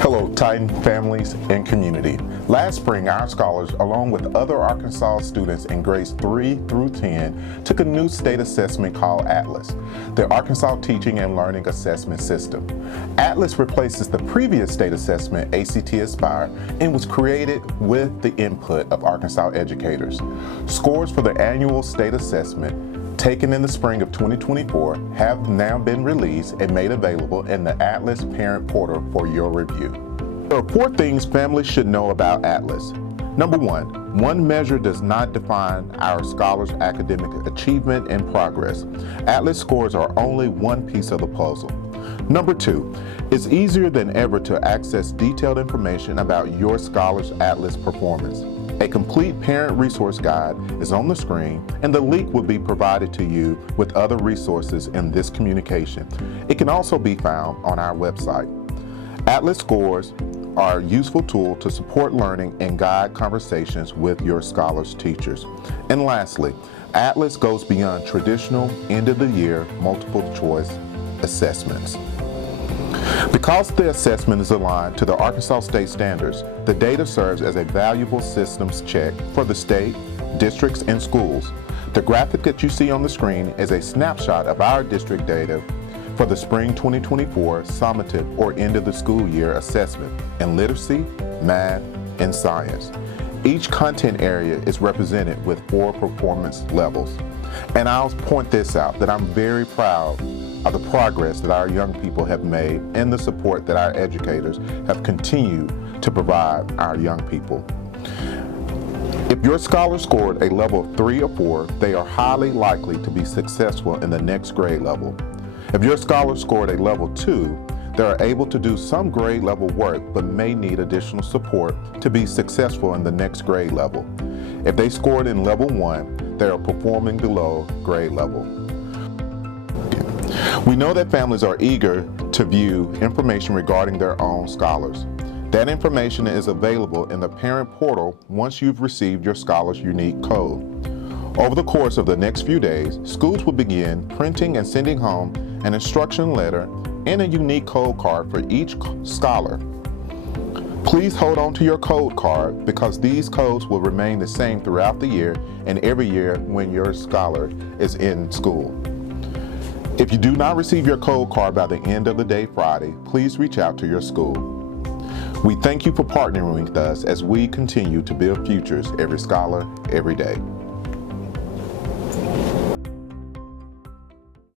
Hello, Titan families and community. Last spring, our scholars, along with other Arkansas students in grades 3 through 10, took a new state assessment called ATLAS, the Arkansas Teaching and Learning Assessment System. ATLAS replaces the previous state assessment, ACT Aspire, and was created with the input of Arkansas educators. Scores for the annual state assessment taken in the spring of 2024 have now been released and made available in the ATLAS Parent Portal for your review. There are 4 things families should know about ATLAS. Number one measure does not define our scholars' academic achievement and progress. ATLAS scores are only one piece of the puzzle. Number 2, it's easier than ever to access detailed information about your scholar's ATLAS performance. A complete parent resource guide is on the screen, and the link will be provided to you with other resources in this communication. It can also be found on our website. ATLAS scores are a useful tool to support learning and guide conversations with your scholars' teachers. And lastly, ATLAS goes beyond traditional end-of-the-year multiple choice assessments. Because the assessment is aligned to the Arkansas state standards, the data serves as a valuable systems check for the state, districts, and schools. The graphic that you see on the screen is a snapshot of our district data for the spring 2024 summative or end of the school year assessment in literacy, math, and science. Each content area is represented with 4 performance levels. And I'll point this out, that I'm very proud of the progress that our young people have made and the support that our educators have continued to provide our young people. If your scholar scored a level of 3 or 4, they are highly likely to be successful in the next grade level. If your scholar scored a level 2, they are able to do some grade level work but may need additional support to be successful in the next grade level. If they scored in level 1, they are performing below grade level. We know that families are eager to view information regarding their own scholars. That information is available in the parent portal once you've received your scholar's unique code. Over the course of the next few days, schools will begin printing and sending home an instruction letter and a unique code card for each scholar. Please hold on to your code card because these codes will remain the same throughout the year and every year when your scholar is in school. If you do not receive your code card by the end of the day Friday, please reach out to your school. We thank you for partnering with us as we continue to build futures every scholar, every day.